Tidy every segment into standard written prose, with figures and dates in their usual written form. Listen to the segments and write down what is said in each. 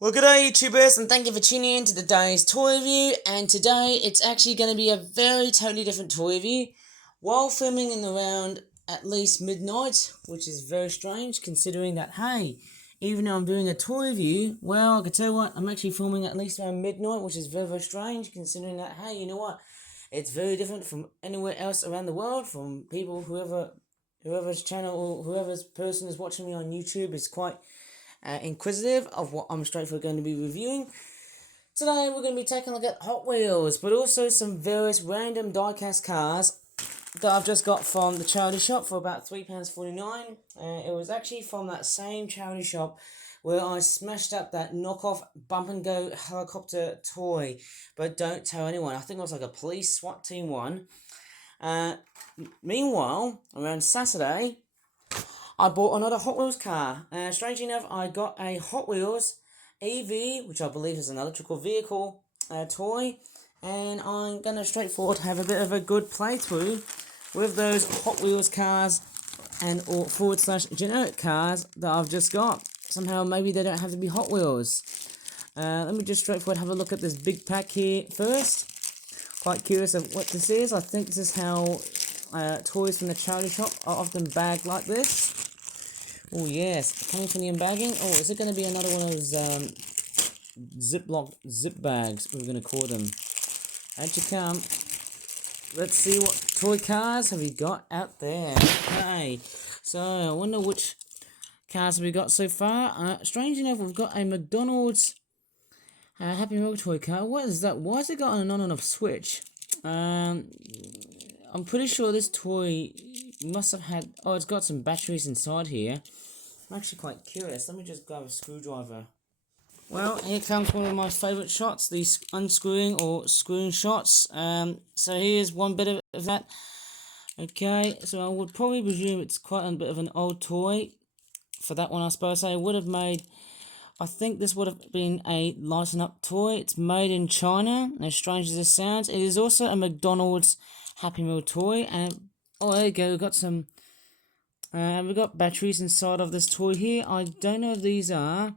Well, good day, YouTubers, and thank you for tuning in to today's toy review. And today, it's actually going to be a very totally different toy review while filming in around at least midnight, which is very strange considering that, hey, even though I'm doing a toy review, well, I can tell you what, I'm actually filming at least around midnight, which is very, very strange considering that, hey, you know what, it's very different from anywhere else around the world, from people, whoever's channel or whoever's person is watching me on YouTube is quite inquisitive of what I'm straight for going to be reviewing. Today we're going to be taking a look at Hot Wheels, but also some various random diecast cars that I've just got from the charity shop for about £3.49. It was actually from that same charity shop where I smashed up that knockoff bump and go helicopter toy, but don't tell anyone. I think it was like a police SWAT team one. Meanwhile, around Saturday, I bought another Hot Wheels car. Strangely enough, I got a Hot Wheels EV, which I believe is an electrical vehicle toy. And I'm going to straightforward have a bit of a good playthrough with those Hot Wheels cars and or / generic cars that I've just got. Somehow maybe they don't have to be Hot Wheels. Let me just straightforward have a look at this big pack here first. Quite curious of what this is. I think this is how toys from the charity shop are often bagged like this. Oh yes, coming from the unbagging. Oh, is it going to be another one of those Ziploc zip bags, we're going to call them? Out you come. Let's see what toy cars have we got out there. Okay, so I wonder which cars have we got so far. Strange enough, we've got a McDonald's Happy Meal toy car. What is that? Why has it got an on and off switch? I'm pretty sure this toy must have had... Oh, it's got some batteries inside here. I'm actually quite curious. Let me just grab a screwdriver. Well, here comes one of my favourite shots, these unscrewing or screwing shots. So here's one bit of that. Okay, so I would probably presume it's quite a bit of an old toy. For that one, I suppose I would have made... I think this would have been a lighten up toy. It's made in China, as strange as this sounds. It is also a McDonald's Happy Meal toy. And oh, there you go, we've got some... we've got batteries inside of this toy here. I don't know if these are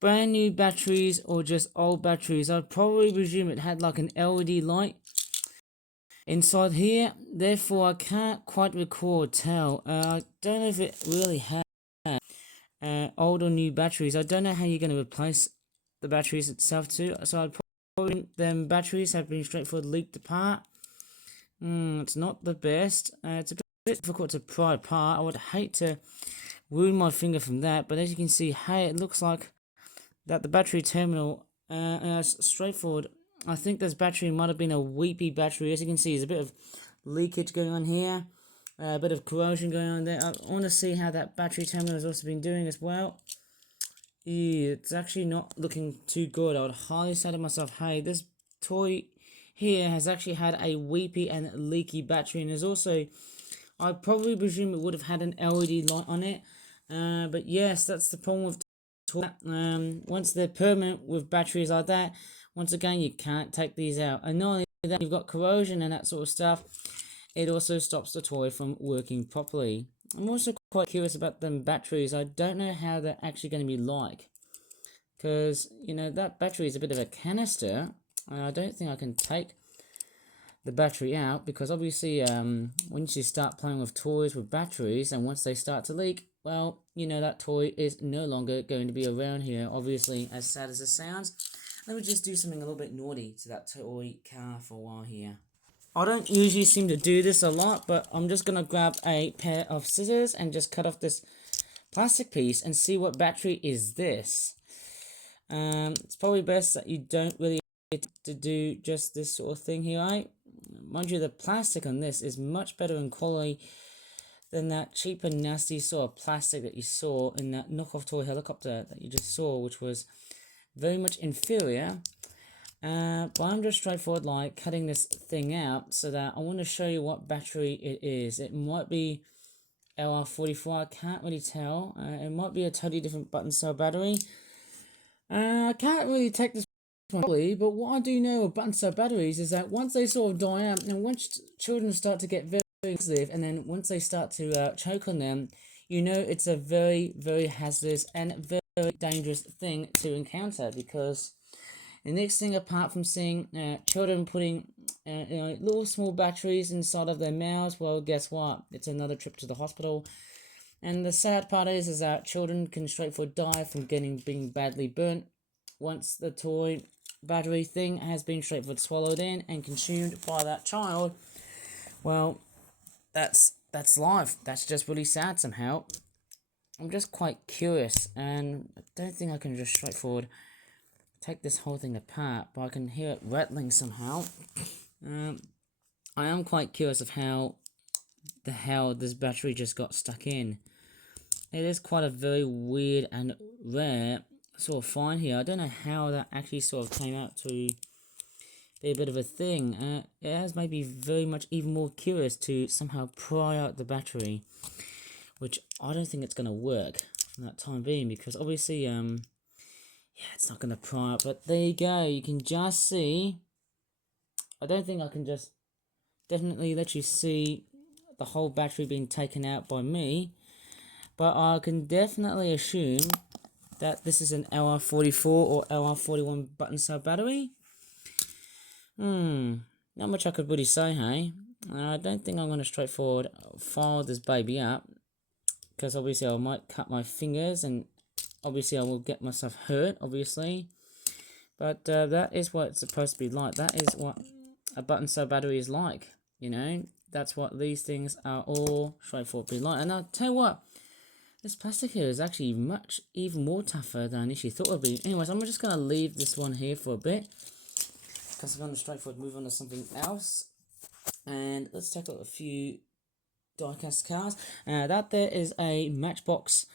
brand new batteries or just old batteries. I'd probably presume it had like an LED light inside here. Therefore, I can't quite tell. I don't know if it really had old or new batteries. I don't know how you're going to replace the batteries itself too. So I'd probably them batteries have been straightforward leaked apart. It's not the best. It's a bit difficult to pry apart. I would hate to wound my finger from that, but as you can see, hey, it looks like that the battery terminal is straightforward. I think this battery might have been a weepy battery. As you can see, there's a bit of leakage going on here, a bit of corrosion going on there. I want to see how that battery terminal has also been doing as well. Yeah, it's actually not looking too good. I would highly say to myself, hey, this toy here has actually had a weepy and leaky battery, and there's also, I probably presume it would have had an LED light on it. But yes, that's the problem with toy. Once they're permanent with batteries like that, once again, you can't take these out. And not only that, you've got corrosion and that sort of stuff. It also stops the toy from working properly. I'm also quite curious about them batteries. I don't know how they're actually going to be like. Because, you know, that battery is a bit of a canister. I don't think I can take the battery out. Because obviously, once you start playing with toys with batteries, and once they start to leak, well, you know, that toy is no longer going to be around here. Obviously, as sad as it sounds. Let me just do something a little bit naughty to that toy car for a while here. I don't usually seem to do this a lot, but I'm just going to grab a pair of scissors and just cut off this plastic piece and see what battery is this. It's probably best that you don't really get to do just this sort of thing here, right? Mind you, the plastic on this is much better in quality than that cheap and nasty sort of plastic that you saw in that knockoff toy helicopter that you just saw, which was very much inferior. But I'm just straightforward like cutting this thing out so that I want to show you what battery it is. It might be LR44, I can't really tell. It might be a totally different button cell battery. I can't really take this properly, but what I do know of button cell batteries is that once they sort of die out, and once children start to get very sensitive, and then once they start to choke on them, you know it's a very, very hazardous and very very dangerous thing to encounter, because the next thing, apart from seeing children putting little small batteries inside of their mouths, well, guess what? It's another trip to the hospital. And the sad part is that children can straightforward die from being badly burnt once the toy battery thing has been straightforward swallowed in and consumed by that child. Well, that's life. That's just really sad somehow. I'm just quite curious, and I don't think I can just straightforward take this whole thing apart, but I can hear it rattling somehow. I am quite curious of how the hell this battery just got stuck in. It is quite a very weird and rare sort of find here. I don't know how that actually sort of came out to be a bit of a thing. It has made me very much even more curious to somehow pry out the battery, which I don't think it's going to work for that time being, because obviously, yeah, it's not going to pry out, but there you go. You can just see. I don't think I can just definitely let you see the whole battery being taken out by me, but I can definitely assume that this is an LR44 or LR41 button cell battery. Not much I could really say, hey? I don't think I'm going to straightforward file this baby up, because obviously I might cut my fingers, and obviously I will get myself hurt, obviously. But that is what it's supposed to be like. That is what a button cell battery is like, you know? That's what these things are all straightforward be like. And I'll tell you what, this plastic here is actually even more tougher than I initially thought it would be. Anyways, I'm just going to leave this one here for a bit, because I'm going to straightforward move on to something else. And let's take a few diecast cars. That there is a Matchbox.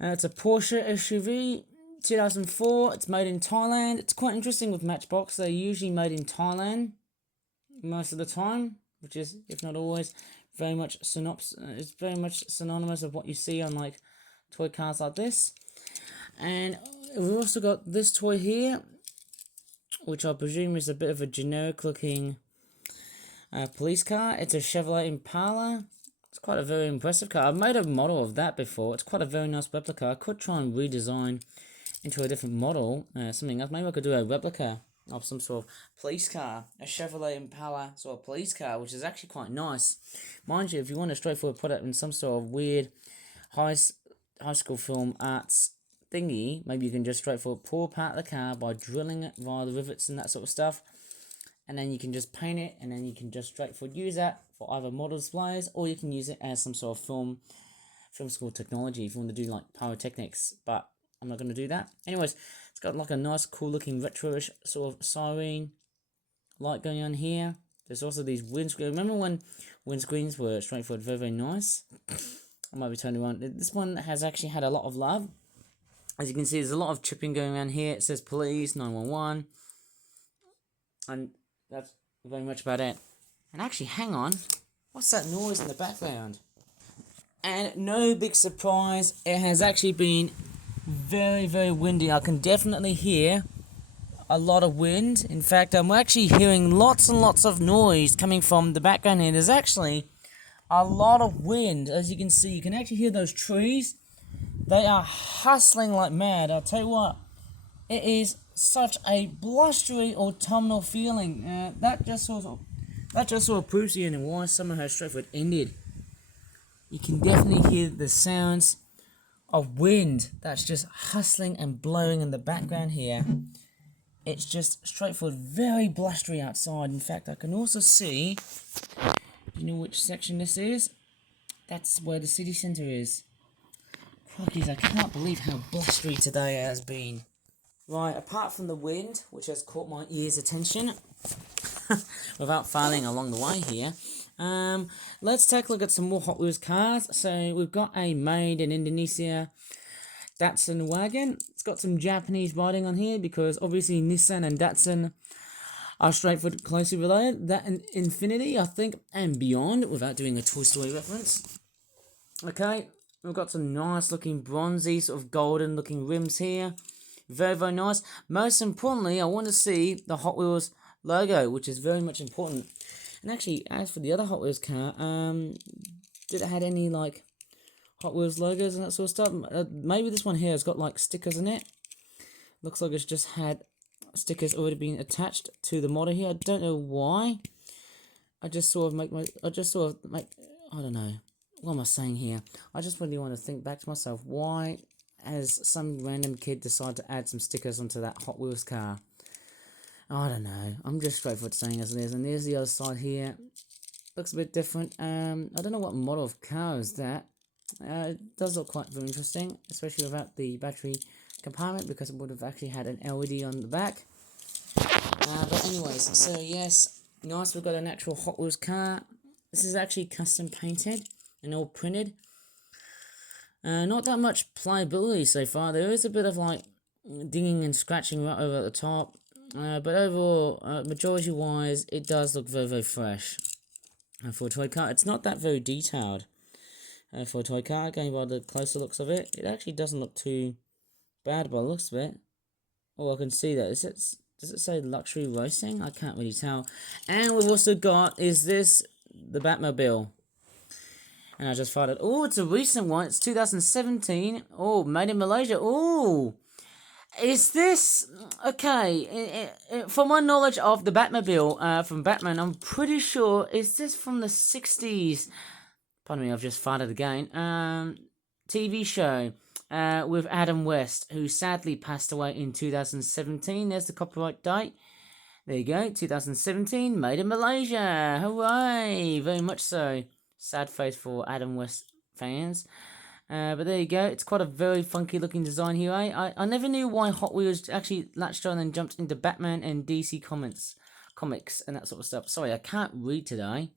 It's a Porsche SUV, 2004. It's made in Thailand. It's quite interesting with Matchbox. They're usually made in Thailand most of the time, which is, if not always, very much it's very much synonymous of what you see on like toy cars like this. And we've also got this toy here, which I presume is a bit of a generic looking police car. It's a Chevrolet Impala. It's quite a very impressive car. I've made a model of that before. It's quite a very nice replica. I could try and redesign into a different model, something else. Maybe I could do a replica of some sort of police car, a Chevrolet Impala sort of police car, which is actually quite nice. Mind you, if you want to straightforward put it in some sort of weird high school film arts thingy, maybe you can just straightforward pull apart the car by drilling it via the rivets and that sort of stuff, and then you can just paint it, and then you can just straightforward use that for either model displays, or you can use it as some sort of film school technology if you want to do like pyrotechnics, but I'm not going to do that. Anyways, it's got like a nice cool looking retro-ish sort of siren light going on here. There's also these windscreens. Remember when windscreens were straightforward very, very nice? I might be turning around. This one has actually had a lot of love. As you can see, there's a lot of chipping going around here. It says police, 911. And that's very much about it. And actually, hang on. What's that noise in the background? And no big surprise, it has actually been very, very windy. I can definitely hear a lot of wind. In fact, I'm actually hearing lots and lots of noise coming from the background here. There's actually a lot of wind. As you can see, you can actually hear those trees. They are hustling like mad. I'll tell you what, it is such a blustery autumnal feeling. That just sort of proves to you why summer has straightforward ended. You can definitely hear the sounds of wind that's just hustling and blowing in the background here. It's just straightforward, very blustery outside. In fact, I can also see, you know which section this is? That's where the city centre is. Crikey, I can't believe how blustery today has been. Right, apart from the wind, which has caught my ear's attention, without failing along the way here, let's take a look at some more Hot Wheels cars. So we've got a made in Indonesia Datsun wagon. It's got some Japanese writing on here because obviously Nissan and Datsun are straightforward closely related. That and Infinity, I think, and beyond, without doing a Toy Story reference. Okay, we've got some nice looking bronzy, sort of golden looking rims here. Very, very nice. Most importantly, I want to see the Hot Wheels logo, which is very much important. And actually, as for the other Hot Wheels car, did it had any like Hot Wheels logos and that sort of stuff. Maybe this one here has got like stickers in it. Looks like it's just had stickers already been attached to the model here. I don't know why. I don't know. What am I saying here? I just really want to think back to myself. Why has some random kid decided to add some stickers onto that Hot Wheels car? I don't know. I'm just straightforward saying as it is. And there's the other side here. Looks a bit different. I don't know what model of car is that. It does look quite very interesting, especially without the battery compartment, because it would have actually had an LED on the back. But anyways, so yes, nice, we've got an actual Hot Wheels car. This is actually custom painted and all printed. Not that much playability so far. There is a bit of like dinging and scratching right over at the top. But overall, majority wise, it does look very, very fresh. For a toy car, it's not that very detailed. For a toy car, going by the closer looks of it, it actually doesn't look too bad by the looks of it. Oh, I can see that. Does it say luxury racing? I can't really tell. And we've also got, is this the Batmobile? And I just found it. Oh, it's a recent one. It's 2017. Oh, made in Malaysia. Oh, is this okay? From my knowledge of the Batmobile from Batman, I'm pretty sure, is this from the 60s? Pardon me, I've just farted again. TV show with Adam West, who sadly passed away in 2017. There's the copyright date. There you go, 2017, made in Malaysia. Hooray! Very much so. Sad face for Adam West fans. But there you go. It's quite a very funky looking design here. I never knew why Hot Wheels actually latched on and jumped into Batman and DC comics and that sort of stuff. Sorry, I can't read today.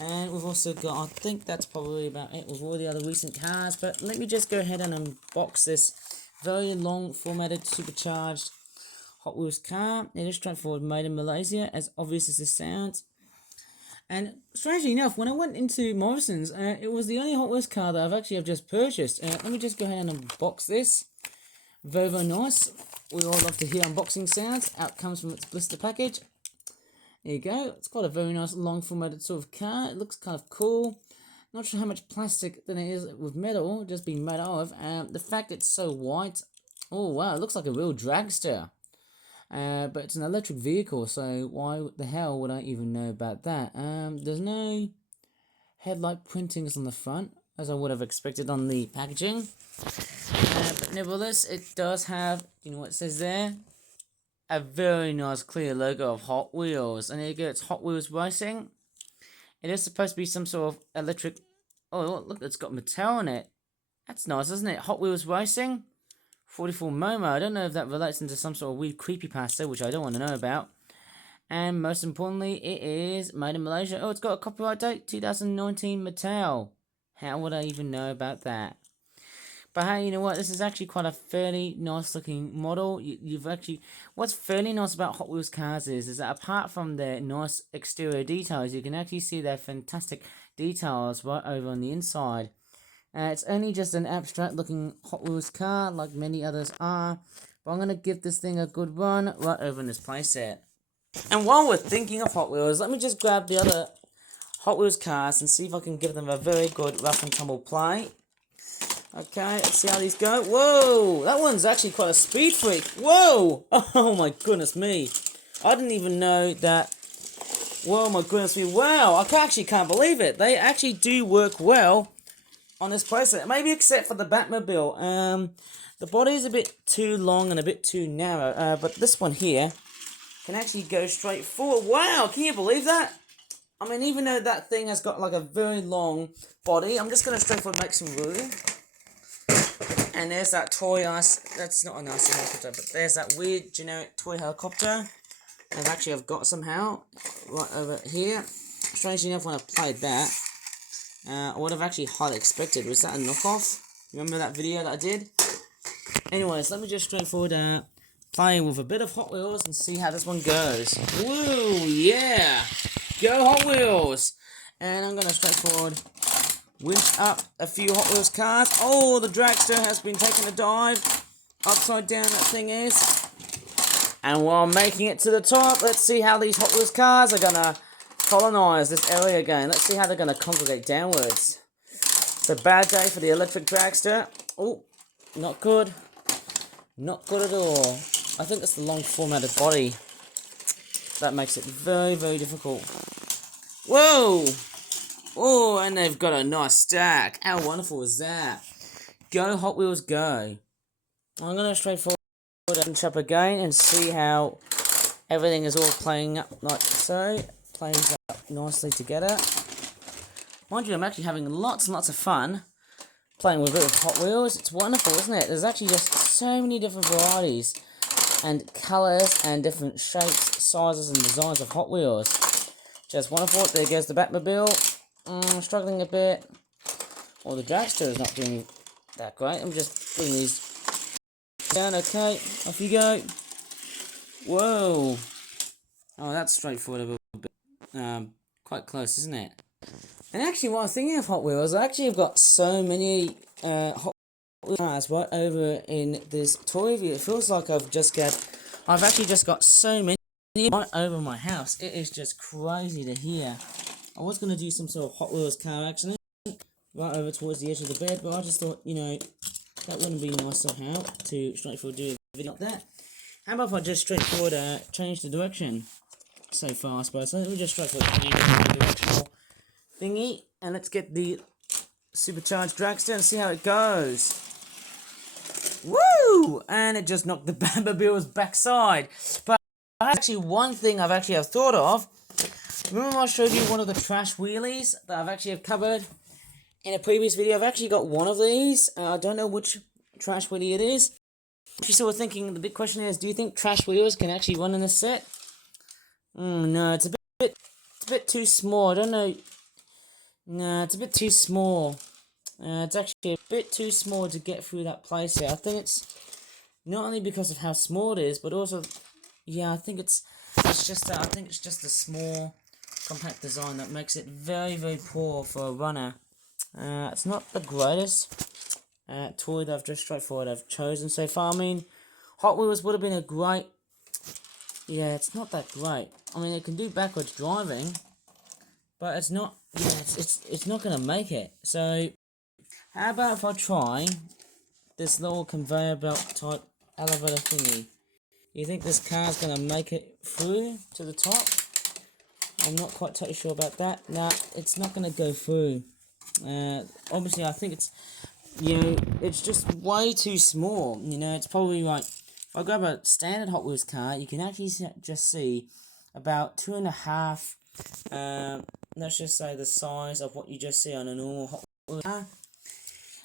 And we've also got, I think that's probably about it with all the other recent cars. But let me just go ahead and unbox this very long formatted supercharged Hot Wheels car. It is straightforward, made in Malaysia, as obvious as this sounds. And strangely enough, when I went into Morrisons, it was the only Hot Wheels car that I've just purchased. Let me just go ahead and unbox this. Very, very nice. We all love to hear unboxing sounds. Out comes from its blister package. There you go. It's got a very nice long formatted sort of car. It looks kind of cool. Not sure how much plastic than it is with metal, just being made of. The fact it's so white. Oh wow, it looks like a real dragster. But it's an electric vehicle, so why the hell would I even know about that? There's no headlight printings on the front, as I would have expected on the packaging. But nevertheless, it does have, you know what it says there? A very nice clear logo of Hot Wheels. And there you go, it's Hot Wheels Racing. It is supposed to be some sort of electric... Oh, look, it's got metal on it. That's nice, isn't it? Hot Wheels Racing. 44 Momo. I don't know if that relates into some sort of weird creepypasta, which I don't want to know about. And most importantly, it is made in Malaysia. Oh, it's got a copyright date, 2019 Mattel. How would I even know about that? But hey, you know what? This is actually quite a fairly nice looking model. What's fairly nice about Hot Wheels cars is that apart from their nice exterior details, you can actually see their fantastic details right over on the inside. It's only just an abstract looking Hot Wheels car, like many others are. But I'm going to give this thing a good run right over in this playset. And while we're thinking of Hot Wheels, let me just grab the other Hot Wheels cars and see if I can give them a very good rough and tumble play. Okay, let's see how these go. Whoa, that one's actually quite a speed freak. Whoa, oh my goodness me. I didn't even know that. Whoa, my goodness me. Wow, I actually can't believe it. They actually do work well on this playset. Maybe except for the Batmobile. The body is a bit too long and a bit too narrow. But this one here can actually go straight forward. Wow, can you believe that? I mean, even though that thing has got like a very long body, I'm just going to straightforward make some room. And there's that toy that's not a nice helicopter, but there's that weird generic toy helicopter. And actually I've got somehow right over here. Strangely enough, when I played that, I would have actually highly expected. Was that a knockoff? Remember that video that I did? Anyways, let me just straightforward play with a bit of Hot Wheels and see how this one goes. Woo, yeah! Go Hot Wheels! And I'm going to straightforward winch up a few Hot Wheels cars. Oh, the dragster has been taking a dive. Upside down that thing is. And while making it to the top, let's see how these Hot Wheels cars are going to colonize this area again. Let's see how they're going to congregate downwards. It's a bad day for the electric dragster. Oh, not good. Not good at all. I think it's the long formatted body that makes it very, very difficult. Whoa! Oh, and they've got a nice stack. How wonderful is that? Go, Hot Wheels, go. I'm going to straightforward and chop again and see how everything is all playing up like so. Plays up nicely together. Mind you, I'm actually having lots and lots of fun playing with a bit of Hot Wheels. It's wonderful, isn't it? There's actually just so many different varieties and colours and different shapes, sizes and designs of Hot Wheels. Just wonderful. There goes the Batmobile. Struggling a bit. Well, the dragster is not doing that great. I'm just putting these down. Okay, off you go. Whoa. Oh, that's straightforward a little bit. Quite close, isn't it? And actually, while I was thinking of Hot Wheels, I actually have got so many Hot Wheels cars right over in this toy review. It feels like I've actually just got so many right over my house. It is just crazy to hear. I was going to do some sort of Hot Wheels car action right over towards the edge of the bed, but I just thought, you know, that wouldn't be nice somehow to straightforward do a video like that. How about if I just straightforward change the direction so far, I suppose. So let me just straightforward change the directional thingy, and let's get the supercharged dragster and see how it goes. Woo! And it just knocked the Batmobile's backside. But actually, one thing I've thought of. Remember I showed you one of the trash wheelies that I've actually covered in a previous video? I've actually got one of these. I don't know which trash wheelie it is. If you're sort of thinking, the big question is, do you think trash wheels can actually run in this set? No, it's a bit too small. I don't know. No, it's a bit too small. It's actually a bit too small to get through that playset. I think it's not only because of how small it is, but also, yeah, I think it's just a small, compact design that makes it very, very poor for a runner. It's not the greatest toy that I've chosen so far. I mean, Hot Wheels would have been a great. Yeah, it's not that great. I mean, it can do backwards driving, but it's not. Yeah, it's not gonna make it. So, how about if I try this little conveyor belt type elevator thingy? You think this car's gonna make it through to the top? I'm not quite totally sure about that. Nah, it's not gonna go through. Obviously, I think it's, it's just way too small. It's probably like, if I grab a standard Hot Wheels car, you can actually just see about 2.5, let's just say the size of what you just see on a normal Hot Wheels car.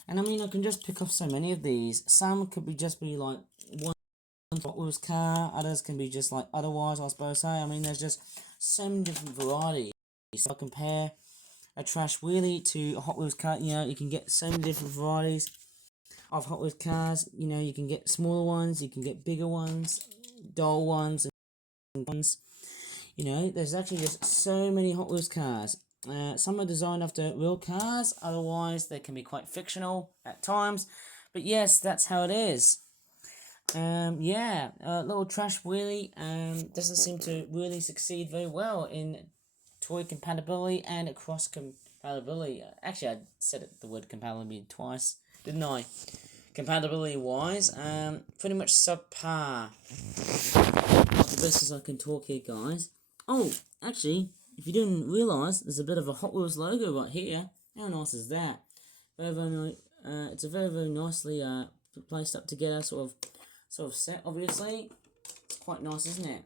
And I mean, I can just pick off so many of these. Some could just be like one Hot Wheels car, others can be just like otherwise, I suppose say. I mean, there's just so many different varieties. So I compare a trash wheelie to a Hot Wheels car, you can get so many different varieties of Hot Wheels cars. You can get smaller ones, you can get bigger ones, dull ones, and ones. There's actually just so many Hot Wheels cars. Some are designed after real cars, otherwise they can be quite fictional at times. But yes, that's how it is. Little trash wheelie doesn't seem to really succeed very well in toy compatibility and cross compatibility. Actually, I said the word compatibility twice, didn't I? Compatibility wise, pretty much subpar. Not the best as I can talk here, guys. Oh, actually, if you didn't realise, there's a bit of a Hot Wheels logo right here. How nice is that? It's a very, very nicely placed up together sort of set. Obviously, it's quite nice, isn't it?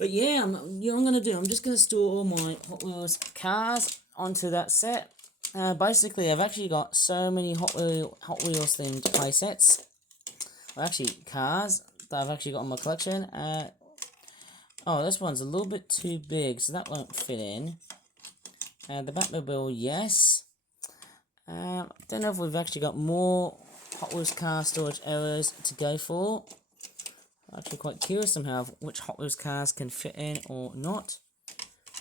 But yeah, I'm just gonna store all my Hot Wheels cars onto that set. Basically, I've actually got so many Hot Wheels themed play sets, or actually cars, that I've actually got in my collection. Oh, this one's a little bit too big, so that won't fit in. The Batmobile, yes. I don't know if we've actually got more Hot Wheels car storage areas to go for. I'm actually quite curious somehow of which Hot Wheels cars can fit in or not.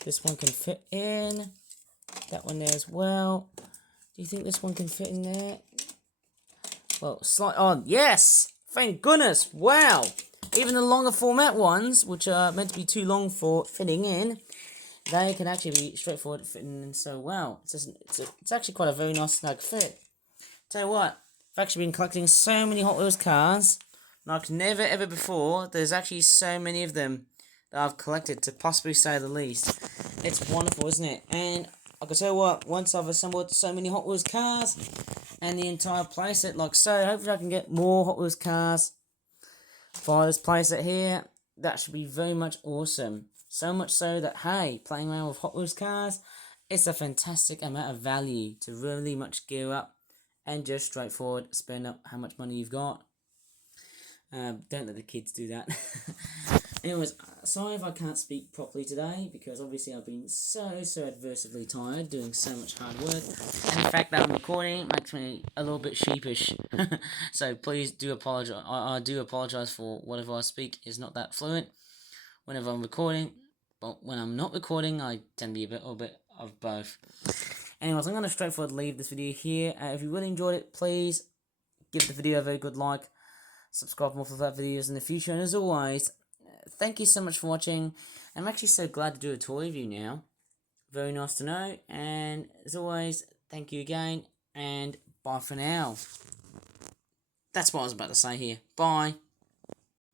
This one can fit in. That one there as well. Do you think this one can fit in there? Well, slide on. Yes! Thank goodness! Wow! Even the longer format ones, which are meant to be too long for fitting in, they can actually be straightforward fitting in so well. It's actually quite a very nice snug fit. Tell you what, I've actually been collecting so many Hot Wheels cars, like never ever before. There's actually so many of them that I've collected, to possibly say the least. It's wonderful, isn't it? And I can tell you what, once I've assembled so many Hot Wheels cars and the entire playset like so, hopefully I can get more Hot Wheels cars via this playset here. That should be very much awesome. So much so that, hey, playing around with Hot Wheels cars, it's a fantastic amount of value to really much gear up and just straightforward spend up how much money you've got. Don't let the kids do that. Anyways, sorry if I can't speak properly today, because obviously I've been so adversively tired doing so much hard work, and the fact that I'm recording makes me a little bit sheepish. So please do apologize. I do apologize for whatever I speak is not that fluent whenever I'm recording, but when I'm not recording, I tend to be a little bit of both. Anyways, I'm going to straightforward leave this video here. If you really enjoyed it, please give the video a very good like, subscribe for more for that videos in the future, and as always, thank you so much for watching. I'm actually so glad to do a toy review now. Very nice to know, and as always, thank you again, and bye for now. That's what I was about to say here. Bye.